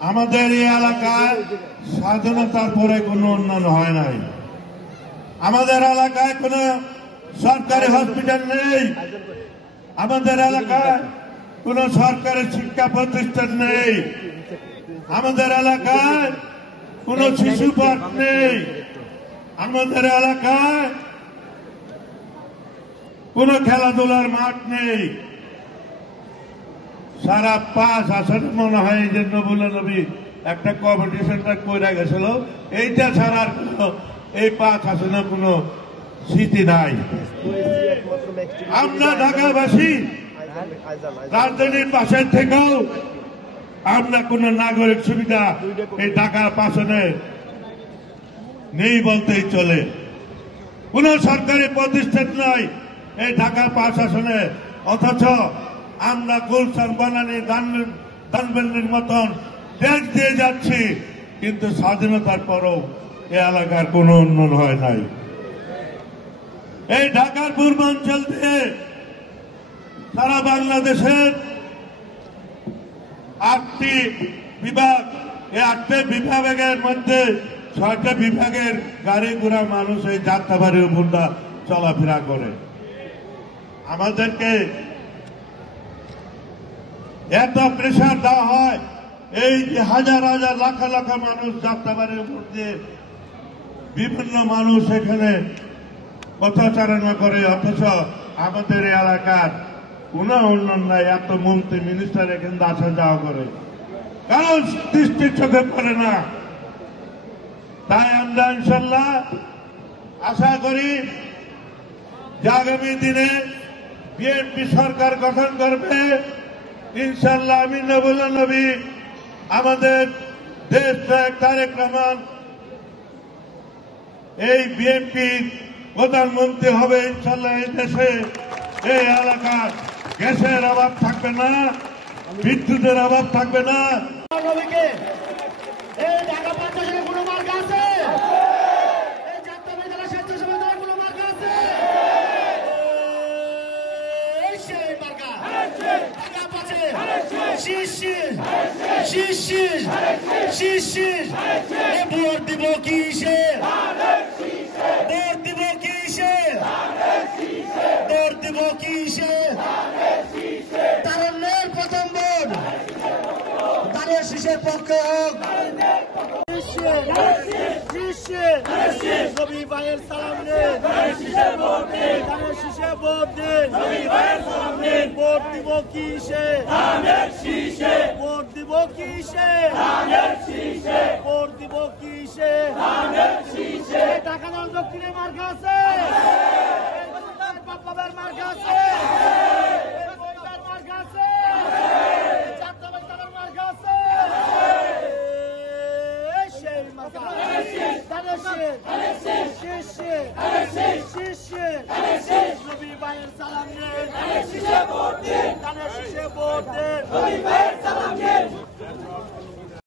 আমাদের এই এলাকায় স্বাধীনতার পরে কোনো উন্নয়ন হয় নাই। আমাদের এলাকায় কোনো সরকারি হসপিটাল নেই। আমাদের এলাকায় কোনো সরকারি শিক্ষা প্রতিষ্ঠান নেই। আমাদের এলাকায় কোনো শিশু পার্ক নেই। আমাদের এলাকায় কোনো খেলাধুলার মাঠ নেই। সারা 5 আসনে মনে হয় এই যে নবী একটা কম্পিটিশনটা করে গেছিল, এইটা ছাড়ার কোনো এই 5 আসনে কোনো স্মৃতি নাই। আমরা ঢাকাবাসী রাজধানীর পাশের থেকেও আমরা কোন নাগরিক সুবিধা এই ঢাকার পাশনে নেই বলতেই চলে। কোন সরকারি প্রতিষ্ঠান নাই এই ঢাকা 5 আসনে, অথচ আমরা গুলশান বনানী ধানমন্ডির মতন দেশ দিয়ে যাচ্ছি, কিন্তু স্বাধীনতার পরও এই এলাকার কোন উন্নয়ন হয় নাই। এই ঢাকার পূর্বাঞ্চল দিয়ে সারা বাংলাদেশের 8টি বিভাগ, এই 8টি বিভাগের মধ্যে 6টা বিভাগের গাড়ি ঘোড়া মানুষ এই যাত্রাবাড়ির উপর চলাফেরা করে। আমাদেরকে এত প্রেশার দেওয়া হয়, এই যে হাজার হাজার লাখ লাখ মানুষ যাত্রাবাড়ির উপর দিয়ে বিভিন্ন মানুষ এখানে পথচারণা করে, অথচ আমাদের এলাকার কোন উন্নয়ন নাই। এত মন্ত্রী মিনিস্টার এখানে আসা যাওয়া করে, কারণ দৃষ্টির চোখে পড়ে না। তাই আমরা ইনশাল্লাহ আশা করি যে আগামী দিনে বিএনপি সরকার গঠন করবে ইনশাল্লাহ। আমি নবী আমাদের দেশ নায়ক তারেক রহমান এই বিএনপির প্রধানমন্ত্রী হবে ইনশাল্লাহ। এই দেশে এই এলাকার গ্যাসের অভাব থাকবে না, বিদ্যুতের অভাব থাকবে না। ভোট দিব কিসে, ভোট দিব কিসে, ভোট দিব কিসে, তারুণ্যের প্রথম ভোট তারের শীষের পক্ষে হোক। নবী ভাইয়ের সালাম দিন, তারের শীষে ভোট দিন, ভোট দিব কিসে, ভোট দিব কিসে, ভোট দিব কিসে, টাকা দাম দক্ষিণে মার্কা আছে, বাবার মার্কা আছে, মার্কা আছে, মার্কা আছে, সেই মার্কা নবী ভাইয়ের সালাম নেই, ভোট দিন, ভোট দিন।